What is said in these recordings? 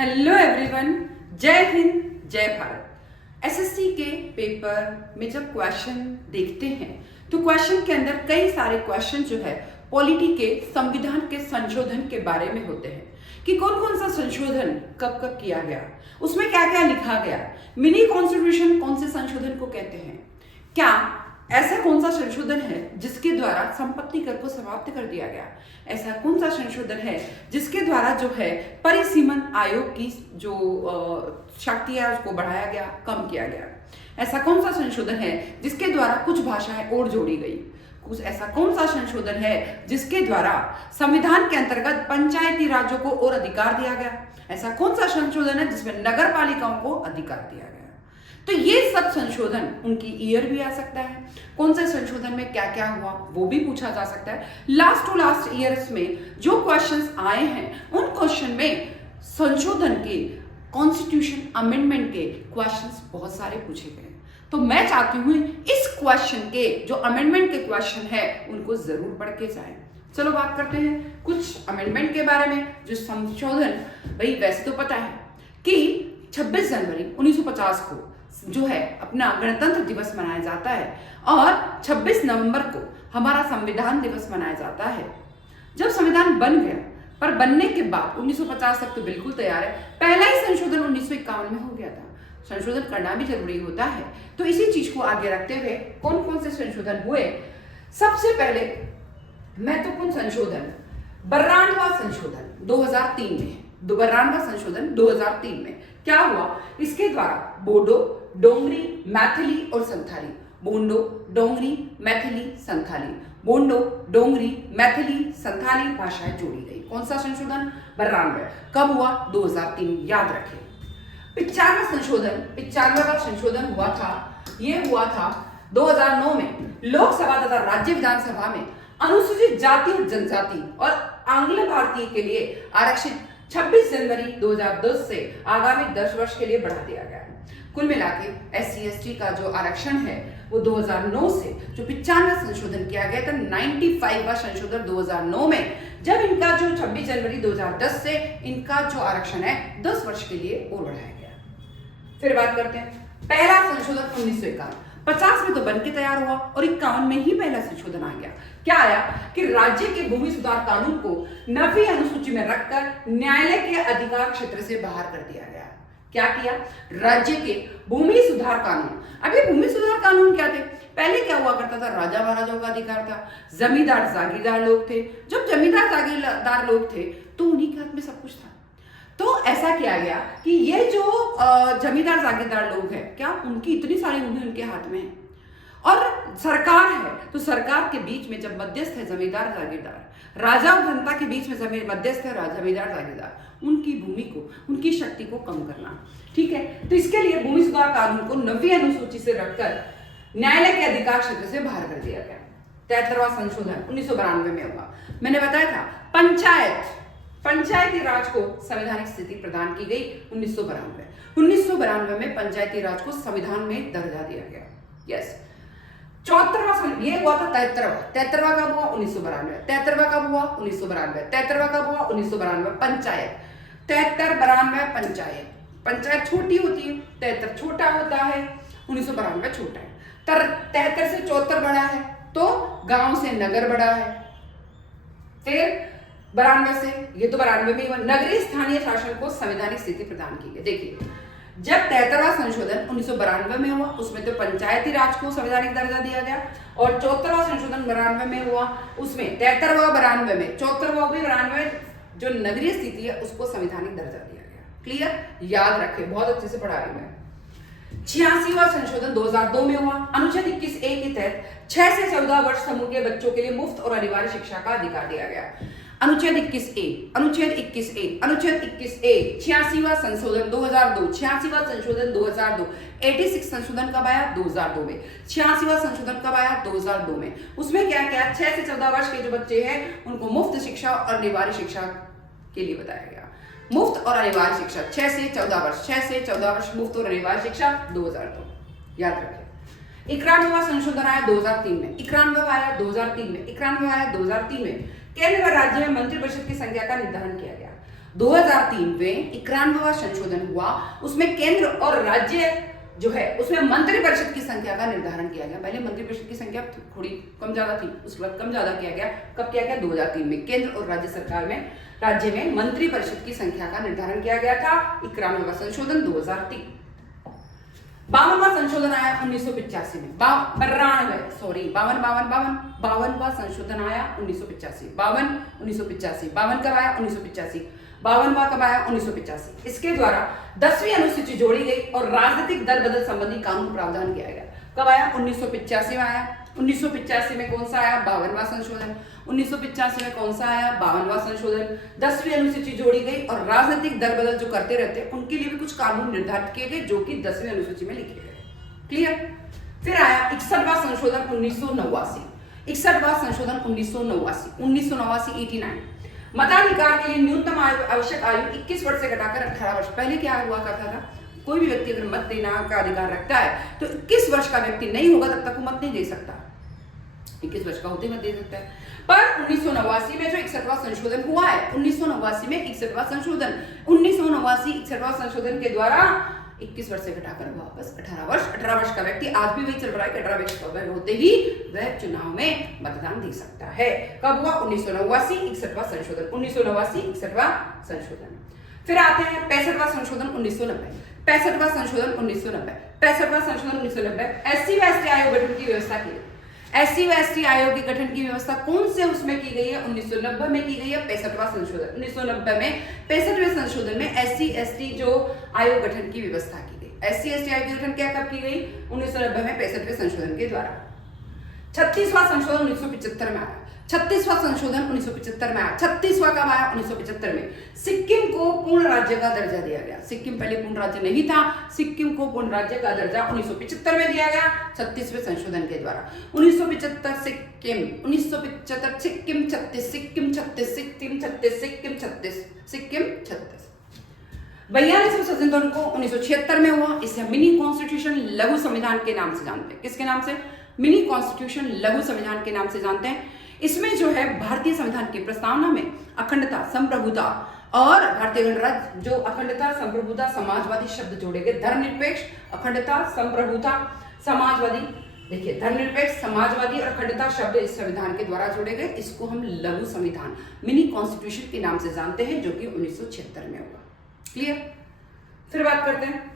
Hello everyone, जय हिंद जय Bharat. SSC के पेपर में जब क्वेश्चन देखते हैं तो क्वेश्चन के अंदर कई सारे क्वेश्चन जो है पॉलिटी के संविधान के संशोधन के बारे में होते हैं कि कौन कौन सा संशोधन कब कब किया गया, उसमें क्या क्या लिखा गया, मिनी कॉन्स्टिट्यूशन कौन से संशोधन को कहते हैं, क्या ऐसा कौन सा संशोधन है जिसके द्वारा संपत्ति कर को समाप्त कर दिया गया, ऐसा कौन सा संशोधन है जिसके द्वारा जो है परिसीमन आयोग की जो शक्ति है उसको बढ़ाया गया, कम किया गया, ऐसा कौन सा संशोधन है जिसके द्वारा कुछ भाषाएं और जोड़ी गई, कुछ ऐसा कौन सा संशोधन है जिसके द्वारा संविधान के अंतर्गत पंचायती राज्यों को और अधिकार दिया गया, ऐसा कौन सा संशोधन है जिसमें नगर पालिकाओं को अधिकार दिया गया। तो ये सब संशोधन, उनकी ईयर भी आ सकता है, कौन से संशोधन में क्या क्या हुआ वो भी पूछा जा सकता है। लास्ट टू लास्ट ईयर्स में जो क्वेश्चंस आए हैं उन क्वेश्चन में संशोधन के, कॉन्स्टिट्यूशन अमेंडमेंट के क्वेश्चंस बहुत सारे पूछे गए। तो मैं चाहती हूँ इस क्वेश्चन के जो अमेंडमेंट के क्वेश्चन है उनको जरूर पढ़ के जाएं। चलो बात करते हैं कुछ अमेंडमेंट के बारे में, जो संशोधन। भाई वैसे तो पता है कि 26 जनवरी 1950 को जो है अपना गणतंत्र दिवस मनाया जाता है और 26 नवंबर को हमारा संविधान दिवस मनाया जाता है। जब संविधान बन गया, पर बनने के बाद 1950 तक तो बिल्कुल तैयार है, पहला ही संशोधन 1951 में हो गया था। संशोधन करना भी जरूरी होता है, तो इसी चीज को आगे रखते हुए कौन कौन से संशोधन हुए। सबसे पहले महत्वपूर्ण संशोधन 92वां संशोधन 2003 में, 92वां संशोधन 2003 में क्या हुआ, इसके द्वारा बोडो, डोंगरी, मैथिली और संथाली, बोंडो, डोंगरी, मैथिली, संथाली, बोंडो, डोंगरी, मैथिली, संथाली भाषाएं जोड़ी गई। कौन सा संशोधन? 92। कब हुआ? 2003, याद रखें। 95वां संशोधन हुआ था, यह हुआ था 2009 में लोकसभा तथा राज्य विधानसभा में अनुसूचित जाति और जनजाति और आंग्ल भारतीय के लिए आरक्षित 26 जनवरी 2010 से आगामी 10 वर्ष के लिए बढ़ा दिया गया। कुल मिला के SC/ST का जो आरक्षण है वो 2009 से जो 95 संशोधन किया गया था, 95वां संशोधन 2009 में, जब इनका जो 26 जनवरी 2010 से इनका जो आरक्षण है 10 वर्ष के लिए और बढ़ाया गया। फिर बात करते हैं पहला संशोधन 1951, 50 में तो बन के तैयार हुआ और 51 में ही पहला संशोधन आ गया। क्या आया कि राज्य के भूमि सुधार कानून को 9वीं अनुसूची में रखकर न्यायालय के अधिकार क्षेत्र से बाहर कर दिया गया। क्या किया? राज्य के भूमि सुधार कानून। अभी भूमि सुधार कानून क्या थे? पहले क्या हुआ करता था, राजा महाराजाओं का अधिकार था, जमींदार जागीरदार लोग थे। जब जमींदार जागीरदार लोग थे तो उन्हीं के हाथ में सब कुछ था। तो ऐसा किया गया कि ये जो जमींदार जागीरदार लोग हैं, क्या उनकी इतनी सारी भूमि उनके हाथ में है और सरकार है, तो सरकार के बीच में जब मध्यस्थ है जमींदार जागीरदार, राजा और जनता के बीच में मध्यस्थ है जमींदार जागीरदार, उनकी भूमि को, उनकी शक्ति को कम करना। ठीक है, तो इसके लिए भूमि सुधार कानून को 9वीं अनुसूची से रखकर न्यायालय के अधिकार क्षेत्र से बाहर कर दिया गया। 73वां संशोधन 1992 में हुआ। मैंने बताया था पंचायती राज को संवैधानिक स्थिति प्रदान की गई 1992 में पंचायती राज को संविधान में दर्जा दिया गया। यस। 74वां ये हुआ था 73वां कब हुआ? 1992। 73वां कब हुआ? 1992। 73वां कब हुआ? 1992। पंचायत 73-92 पंचायत छोटी होती है, 73 छोटा होता है, 1992 छोटा है। 73 से 74 बड़ा है, तो गांव से नगर बड़ा है। फिर 92 से, ये तो 92 में हुआ, नगरीय स्थानीय शासन को संवैधानिक स्थिति प्रदान की गई। देखिए, जब 73वां संशोधन 1992 में हुआ, उसमें तो पंचायती राज को संवैधानिक दर्जा दिया गया, और 74वां संशोधन 92 में हुआ, उसमें 73वां 92 में, 74वां भी 92 में, जो नगरीय स्थिति है उसको संवैधानिक दर्जा दिया गया। क्लियर? याद रखें, बहुत अच्छे से पढ़ा रही मैं। 86वां संशोधन 2002 में हुआ। अनुच्छेद 21A के तहत 6 से 14 वर्ष समूह के बच्चों के लिए मुफ्त और अनिवार्य शिक्षा का अधिकार दिया गया। अनुच्छेद 21A 86वां संशोधन 2002, 86वां संशोधन 2002, 86 संशोधन कब आया? 2002 में। 86वां संशोधन कब आया? 2002 में। उसमें क्या क्या 6 से 14 वर्ष के जो बच्चे हैं उनको मुफ्त शिक्षा और अनिवार्य शिक्षा के लिए बताया गया। मुफ्त और अनिवार्य शिक्षा 6 से 14 वर्ष, 6 से 14 वर्ष मुफ्त और अनिवार्य शिक्षा 2002, याद रखें। 91वां संशोधन आया 2003 में, 91वां आया 2003 में, 91वां आया 2003 में। केंद्र व राज्य में मंत्रिपरिषद की संख्या का निर्धारण किया गया। 2003 में 91वां संशोधन हुआ, उसमें केंद्र और राज्य जो है उसमें मंत्रिपरिषद की संख्या का निर्धारण किया गया। पहले मंत्रिपरिषद की संख्या थोड़ी कम ज्यादा थी, उस वक्त कम ज्यादा किया गया। कब किया गया? 2003 में केंद्र और राज्य सरकार में राज्य में मंत्रिपरिषद की संख्या का निर्धारण किया गया था। 91वां संशोधन 2003। 52वां संशोधन आया 1985 में। 52वां संशोधन आया 1985। 1985 कब आया? 1985। 52वां कब आया? 1985। इसके द्वारा 10वीं अनुसूची जोड़ी गई और राजनीतिक दल बदल संबंधी कानून प्रावधान किया गया। कब आया? 1985 में आया। 1985 में कौन सा आया? 52वां संशोधन। 1985 में कौन सा आया? 52वां संशोधन। 10वीं अनुसूची जोड़ी गई और राजनीतिक दल बदल जो करते रहते हैं उनके लिए भी कुछ कानून निर्धारित किए गए, जो कि 10वीं अनुसूची में लिखे गए। क्लियर? फिर आया 61वां संशोधन 1989। 61वां संशोधन 1989। 89 मताधिकार के लिए न्यूनतम आवश्यक आयु 21 वर्ष से घटाकर 18 वर्ष। पहले क्या हुआ करता था? कोई भी व्यक्ति अगर मत देना का अधिकार रखता है तो 21 वर्ष का व्यक्ति नहीं होगा तब तक वो मत नहीं दे सकता। 21 वर्ष का होते मत दे सकता है। पर 1989 में जो 61वां संशोधन हुआ है, 1989 में 61वां संशोधन, 61वां संशोधन के द्वारा 21 वर्ष से घटाकर वापस 18 वर्ष। 18 वर्ष का व्यक्ति आज भी वही चल रहा है कि 18 वर्ष का उम्र होते ही वह चुनाव में मतदान दे सकता है। कब हुआ? 1989 61वां संशोधन। 1989 61वां संशोधन। फिर आते हैं 65वां संशोधन 1990। 65वां संशोधन 1990। 65वां संशोधन 1990 एससी व एसटी आयोग गठन की व्यवस्था की गई। एससी व एसटी आयोग के गठन की व्यवस्था कौन से उसमें की गई है? 1990 में की गई है 65वां संशोधन। 1990 में 65वें संशोधन में एससी एसटी जो आयोग गठन की व्यवस्था की गई। एससी एसटी आयोग की गठन क्या कब की गई? 1990 में 65वें संशोधन के द्वारा। 36वां संशोधन 1975 में आया। 36वां संशोधन 1975 में आया। 36वां कब आया? 1975 में। सिक्किम को पूर्ण राज्य का दर्जा दिया गया। सिक्किम पहले पूर्ण राज्य नहीं था, सिक्किम को पूर्ण राज्य का दर्जा 1975 में दिया गया 36वें संशोधन के द्वारा। 1975 सिक्किम, 1975 सिक्किम 36, सिक्किम 36, सिक्किम 36, सिक्किम 36, सिक्किम 36। 42वां संशोधन को 1976 में हुआ। इसे मिनी कॉन्स्टिट्यूशन लघु संविधान के नाम से जानते हैं। किसके नाम से? मिनी कॉन्स्टिट्यूशन लघु संविधान के नाम से जानते हैं। इसमें जो है भारतीय संविधान की प्रस्तावना में अखंडता, संप्रभुता और भारतीय गणराज्य, जो अखंडता, संप्रभुता, समाजवादी शब्द जोड़े गए। धर्मनिरपेक्ष, अखंडता, संप्रभुता, समाजवादी। देखिए, धर्मनिरपेक्ष, समाजवादी और अखंडता शब्द इस संविधान के द्वारा जोड़े गए। इसको हम लघु संविधान, मिनी कॉन्स्टिट्यूशन के नाम से जानते हैं, जो कि 1976 में हुआ। क्लियर? फिर बात करते हैं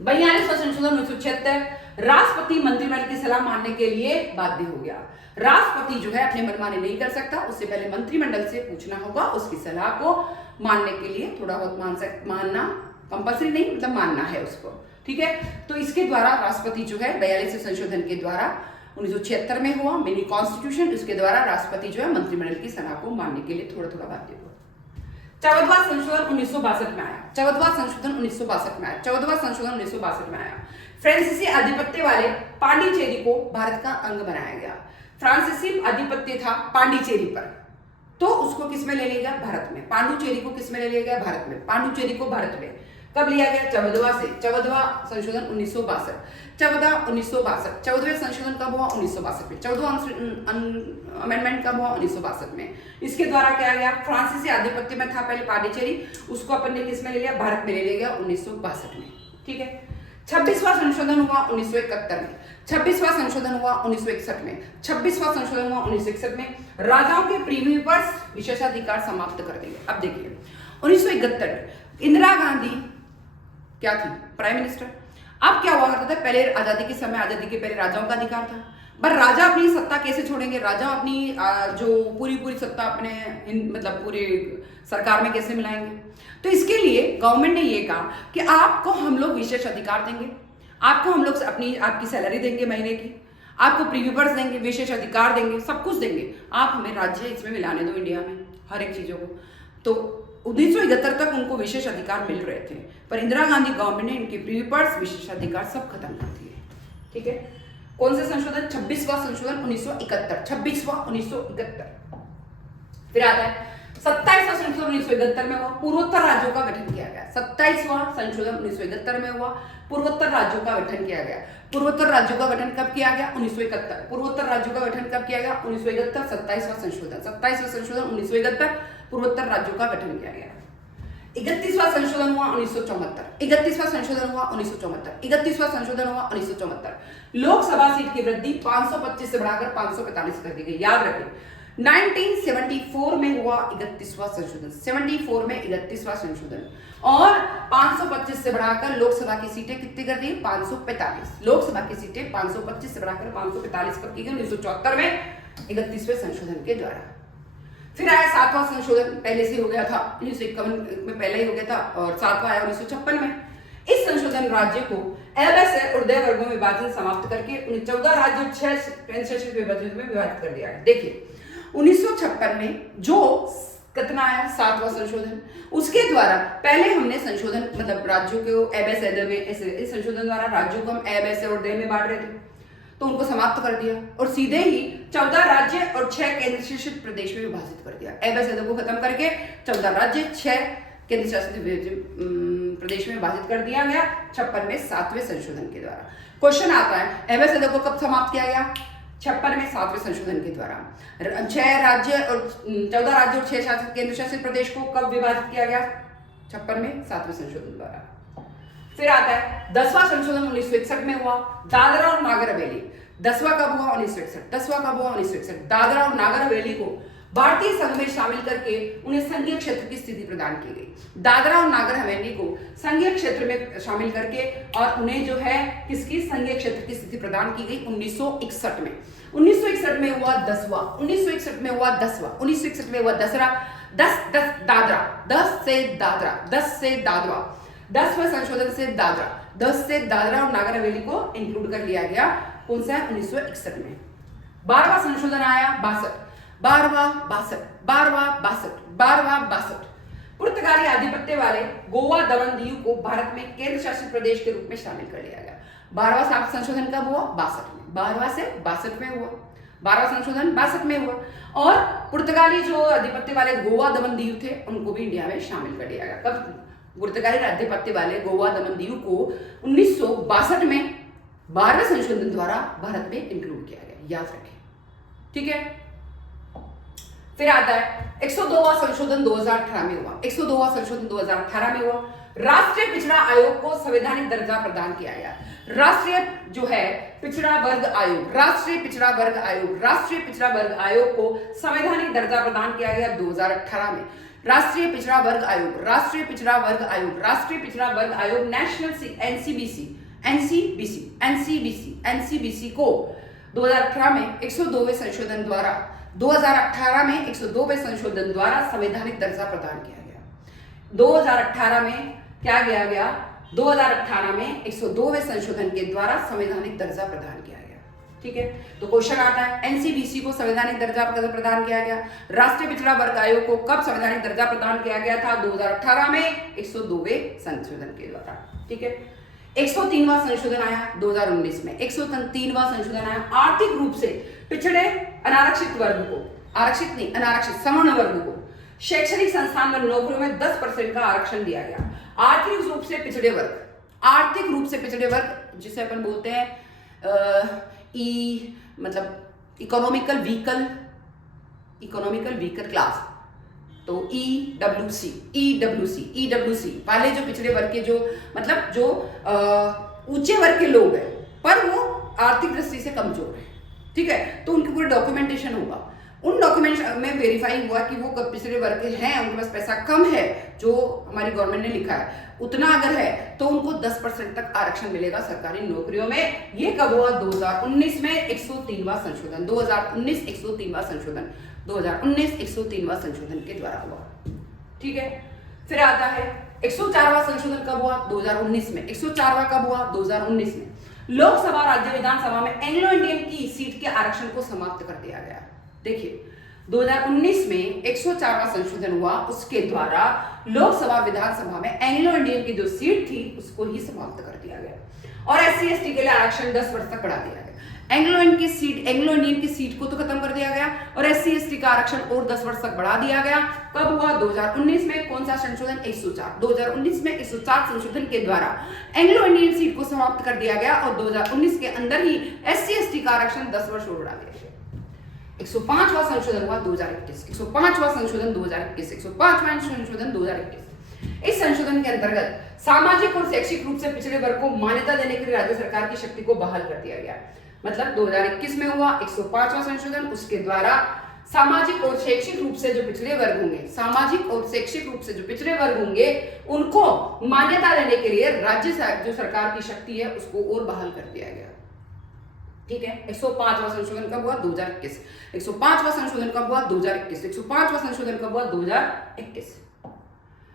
42वां संशोधन 1976। राष्ट्रपति मंत्रिमंडल की सलाह मानने के लिए बाध्य हो गया। राष्ट्रपति जो है अपने मनमानी नहीं कर सकता, उससे पहले मंत्रिमंडल से पूछना होगा। उसकी सलाह को मानने के लिए थोड़ा बहुत मानना कंपल्सरी नहीं, मतलब मानना है उसको। ठीक है? तो इसके द्वारा राष्ट्रपति जो है 42वें संशोधन के द्वारा 1976 में हुआ मिनी कॉन्स्टिट्यूशन। उसके द्वारा राष्ट्रपति जो है मंत्रिमंडल की सलाह को मानने के लिए थोड़ा थोड़ा बाध्य हुआ। 14वां संशोधन 1962 में आया। 14वां संशोधन 1962 में आया। 14वां संशोधन 1962 में आया। फ्रांसीसी आधिपत्य वाले पांडिचेरी को भारत का अंग बनाया गया। फ्रांसीसी आधिपत्य था पांडिचेरी पर, तो उसको किस में ले लिया गया? भारत में। पांडुचेरी को किस में ले लिया गया? भारत में। पांडुचेरी को भारत में कब लिया गया? 14वां संशोधन 1962। 1962। 14वें संशोधन कब हुआ? 1962 में। 14वां अमेंडमेंट कब हुआ? 1962 में। इसके द्वारा क्या गया? फ्रांसीसी आधिपत्य में था पहले पांडिचेरी, उसको अपन ने किस में ले लिया? भारत में ले लिया गया 1962 में। ठीक है? 26वां संशोधन हुआ 1971 में। 26वां संशोधन हुआ 1961 में। 26वां संशोधन हुआ 1961 में। राजाओं के प्रीवी पर विशेषाधिकार समाप्त कर देंगे। अब देखिए 1971 में इंदिरा गांधी क्या थी? Prime minister. अब क्या हुआ करता था? पहले आजादी के समय, आजादी के पहले राजाओं का अधिकार था, पर राजा अपनी सत्ता कैसे छोड़ेंगे? राजा अपनी जो पूरी सत्ता अपने मतलब पूरी सरकार में कैसे मिलाएंगे? तो इसके लिए गवर्नमेंट ने ये कहा कि आपको हम लोग विशेष अधिकार देंगे, आपको हम लोग आपकी सैलरी देंगे महीने की, आपको प्रीव्यूपर्स देंगे, विशेष अधिकार देंगे, सब कुछ देंगे, आप हमें राज्य इसमें मिलाने दो इंडिया में हर एक चीजों को। तो 1971 तक उनको विशेष अधिकार मिल रहे थे, पर इंदिरा गांधी गवर्नमेंट ने इनके प्रीव्यूपर्स, विशेष अधिकार सब खत्म कर दिए। ठीक है? कौन से संशोधन? 26वां संशोधन 1971। 26वां 1971। फिर आता है 27वां संशोधन 1971 में हुआ, पूर्वोत्तर राज्यों का गठन किया गया। 27वां संशोधन 1971 में हुआ, पूर्वोत्तर राज्यों का गठन किया गया। पूर्वोत्तर राज्यों का गठन कब किया गया? 1971। पूर्वोत्तर राज्यों का गठन कब किया गया? 1971। 27वां संशोधन 1971 पूर्वोत्तर राज्यों का गठन किया गया। 31वां संशोधन हुआ 1974, 31वां संशोधन हुआ 1974, 31वां संशोधन हुआ 1974। लोकसभा सीट की वृद्धि 525 से बढ़ाकर 545 कर दी गई। याद रखें 1974 में हुआ 31वां संशोधन, 74 में 31वां संशोधन, और 525 से बढ़ाकर लोकसभा की सीटें कितनी कर दी? 545। लोकसभा की सीटें 525 से बढ़ाकर 545 कब की गई? 1974 में 31वें संशोधन के द्वारा। फिर आया 7वां संशोधन, पहले से हो गया था 1951 में, पहले ही हो गया था, और 7वां आया 1956 में। इस संशोधन राज्य को एबेसे और उदय वर्गों में विभाजन समाप्त करके उन्हें 14 राज्यों 6 केंद्रशासित विभाजन में विभाजित कर दिया गया। देखिए 1956 में जो कितना आया 7वां संशोधन, उसके द्वारा पहले हमने संशोधन मतलब राज्यों को एबेसे में, इस संशोधन द्वारा राज्यों को हम एबेसे और उदय में बांट रहे थे, तो उनको समाप्त कर दिया और सीधे ही 14 राज्य और 6 केंद्रशासित प्रदेश में विभाजित कर दिया। एबेसे को खत्म करके 14 राज्य 6 केंद्रशासित प्रदेश में विभाजित कर दिया गया 56 में 7वें संशोधन के द्वारा। क्वेश्चन आता है एबेसे को कब समाप्त किया गया? 56 में 7वें संशोधन के द्वारा। 6 राज्य और 14 राज्य और 6 केंद्रशासित प्रदेश को कब विभाजित किया गया? 56 में 7वें संशोधन द्वारा। फिर आता है 10वां संशोधन 1961 में हुआ, दादरा और नागर हवेली। 10वां कब हुआ? 1961। 10वां कब हुआ? 1961। दादरा और नागर हवेली को भारतीय संघ में शामिल करके उन्हें संघीय क्षेत्र की स्थिति प्रदान की गई। दादरा और नागर हवेली को संघीय क्षेत्र में शामिल करके और उन्हें जो है किसकी संघीय क्षेत्र की स्थिति प्रदान की गई 1961 में। 1961 में हुआ 10वां, 1961 में हुआ 10वां, 1961 में हुआ 10 दादरा, 10 से दादरा, 10 से दादरा, 10वें संशोधन से दादरा, 10 से दादरा और नागर हवेली को इंक्लूड कर लिया गया। कौन सा है? 1961 में। 12वां संशोधन आया 62, 12वां 62। पुर्तगाली आधिपत्य वाले गोवा दमन दीव को भारत में केंद्र शासित प्रदेश के रूप में शामिल कर लिया गया। 12वां संशोधन कब हुआ? 62 में। 12वां से 62 में हुआ। 12वां संशोधन 62 में हुआ और पुर्तगाली जो आधिपत्य वाले गोवा दमन दीव थे उनको भी इंडिया में शामिल कर लिया गया। कब? पुर्तगाली आधिपत्य वाले गोवा दमन दीव को 1962 में 12वें संशोधन द्वारा भारत में इंक्लूड किया गया। याद रखें, ठीक है। फिर आता है 102वां संशोधन 2018 में हुआ। 102वां संशोधन 2018 में हुआ। राष्ट्रीय पिछड़ा आयोग को संवैधानिक दर्जा प्रदान किया गया। राष्ट्रीय जो है पिछड़ा वर्ग आयोग, राष्ट्रीय पिछड़ा वर्ग आयोग, राष्ट्रीय पिछड़ा वर्ग आयोग को संवैधानिक दर्जा प्रदान किया गया 2018 में। राष्ट्रीय पिछड़ा वर्ग आयोग, राष्ट्रीय पिछड़ा वर्ग आयोग, राष्ट्रीय पिछड़ा वर्ग आयोग नेशनल एनसीबीसी को 2018 में 102वें संशोधन द्वारा 2018 में 102वें संशोधन द्वारा संवैधानिक दर्जा प्रदान किया गया। 2018 में क्या किया गया? 2018 में 102वें संशोधन के द्वारा संवैधानिक दर्जा प्रदान किया गया, ठीक है। तो क्वेश्चन आता है एनसीबीसी को संवैधानिक दर्जा प्रदान किया गया। राष्ट्रीय पिछड़ा वर्ग आयोग को कब संवैधानिक दर्जा प्रदान किया गया था? 2018 में 102वें संशोधन के द्वारा, ठीक है। 103वां संशोधन आया 2019 में। 103वां संशोधन आया आर्थिक रूप से पिछड़े अनारक्षित वर्ग को, आरक्षित नहीं अनारक्षित सवर्ण वर्ग को शैक्षणिक संस्थान और नौकरियों में 10% का आरक्षण दिया गया। आर्थिक रूप से पिछड़े वर्ग, आर्थिक रूप से पिछड़े वर्ग जिसे अपन बोलते हैं मतलब इकोनॉमिकल वीकर क्लास, तो ईडब्ल्यूसी वाले जो पिछड़े वर्ग के जो मतलब जो ऊंचे वर्ग के लोग हैं पर वो आर्थिक दृष्टि से कमजोर है, ठीक है, तो उनके पूरे डॉक्यूमेंटेशन होगा। उन डॉक्यूमेंट में वेरीफाई हुआ कि वो पिछड़े वर्ग के हैं, उनके पास पैसा कम है जो हमारी गवर्नमेंट ने लिखा है उतना अगर है तो उनको 10% तक आरक्षण मिलेगा सरकारी नौकरियों में। ये कब हुआ? 2019 में 103वां संशोधन, 2019 103वां संशोधन, 2019 103वां संशोधन के द्वारा हुआ, ठीक है। फिर आता है 104वां संशोधन कब हुआ? 2019 में। 104वां कब हुआ? 2019 में। लोकसभा राज्य विधानसभा में एंग्लो इंडियन की सीट के आरक्षण को समाप्त कर दिया गया। देखिए 2019 में 104वां संशोधन हुआ, उसके द्वारा लोकसभा विधानसभा में एंग्लो इंडियन की जो सीट थी उसको ही समाप्त कर दिया गया और एससी एसटी के लिए आरक्षण 10 वर्ष तक बढ़ा दिया गया। एंग्लो इंडियन की सीट को तो खत्म कर दिया गया और एससी एसटी का आरक्षण और 10 वर्ष तक बढ़ा दिया गया। कब हुआ? 2019 में। कौन सा संशोधन? 104। 2019 में 104 संशोधन के द्वारा एंग्लो इंडियन सीट को समाप्त कर दिया गया और 2019 के अंदर ही एससी एसटी का आरक्षण 10 वर्ष और बढ़ा दिया गया। 105वां संशोधन हुआ 2021। 105वां संशोधन 2021। 105वां संशोधन 2021। इस संशोधन के अंतर्गत सामाजिक और शैक्षिक रूप से पिछड़े वर्ग को मान्यता देने के लिए राज्य सरकार की शक्ति को बहाल कर दिया गया। मतलब 2021 में हुआ 105वां संशोधन, उसके द्वारा सामाजिक और शैक्षिक रूप से जो पिछड़े वर्ग होंगे, सामाजिक और शैक्षिक रूप से जो पिछड़े वर्ग होंगे, उनको मान्यता देने के लिए राज्य जो सरकार की शक्ति है उसको और बहाल कर दिया गया। ठीक है, 105वां संशोधन कब हुआ? 2021। 105वां संशोधन कब हुआ? 2021। 105वां संशोधन कब हुआ? 2021।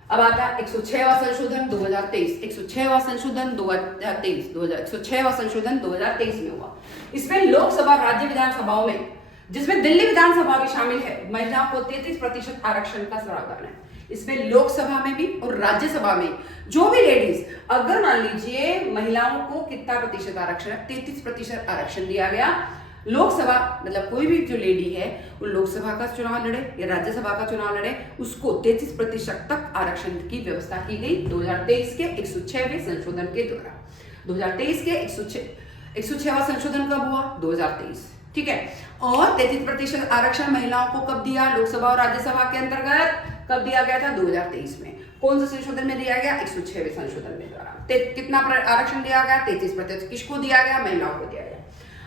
अब आता है 106वां संशोधन 2023। 106वां संशोधन 2023 106वां संशोधन 2023 में हुआ। इसमें लोकसभा राज्य विधानसभाओं में, जिसमें दिल्ली विधानसभा भी शामिल है, महिलाओं को 33% आरक्षण का प्रावधान है। इसमें लोकसभा में भी और राज्यसभा में जो भी लेडीज, अगर मान लीजिए महिलाओं को कितना प्रतिशत आरक्षण है, 33% आरक्षण दिया गया। लोकसभा मतलब कोई भी जो लेडी है वो लोकसभा का चुनाव लड़े या राज्यसभा का चुनाव लड़े, उसको 33% तक आरक्षण की व्यवस्था की गई 2023 के 106वें संशोधन के द्वारा। 2023 के 106वां संशोधन कब हुआ? 2023। ठीक है, और 33% आरक्षण महिलाओं को कब दिया? लोकसभा और राज्यसभा के अंतर्गत कब दिया गया था? 2023 में। कौन सा संशोधन में दिया गया? 106वें संशोधन में द्वारा। कितना आरक्षण दिया गया? 33%। किसको दिया गया? महिलाओं को दिया गया।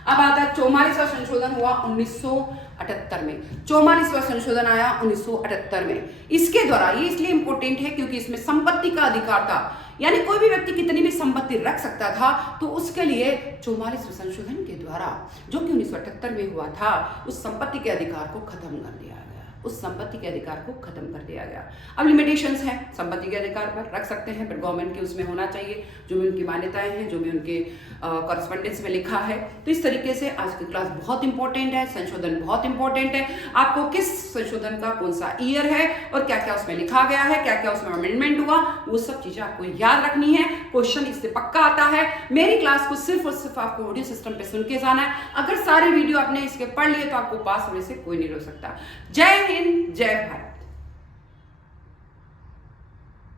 अब आता है 44वां संशोधन हुआ 1978 में। 44वां संशोधन आया 1978 में। इसके द्वारा, ये इसलिए इंपॉर्टेंट है क्योंकि इसमें संपत्ति का अधिकार था, यानी कोई भी व्यक्ति कितनी भी संपत्ति रख सकता था, तो उसके लिए 44वें संशोधन के द्वारा, जो कि 1978 में हुआ था, उस संपत्ति के अधिकार को खत्म कर दिया गया। उस संपत्ति के अधिकार को खत्म कर दिया गया। अब लिमिटेशंस हैं, संपत्ति के अधिकार पर रख सकते हैं, पर गवर्नमेंट के उसमें होना चाहिए जो भी उनकी मान्यताएं हैं, जो भी उनके कॉरेस्पॉन्डेंस में लिखा है। तो इस तरीके से आज की क्लास बहुत इंपॉर्टेंट है, संशोधन बहुत इंपॉर्टेंट है। आपको किस संशोधन का कौन सा ईयर है और क्या क्या उसमें लिखा गया है, क्या क्या उसमें अमेंडमेंट हुआ, वो सब चीजें आपको याद रखनी है। क्वेश्चन इससे पक्का आता है। मेरी क्लास को सिर्फ और सिर्फ आपको ऑडियो सिस्टम पे सुन के जाना है। अगर सारे वीडियो आपने इसके पढ़ लिए तो आपको पास होने से कोई नहीं रोक सकता। जय हिंद, जय भारत।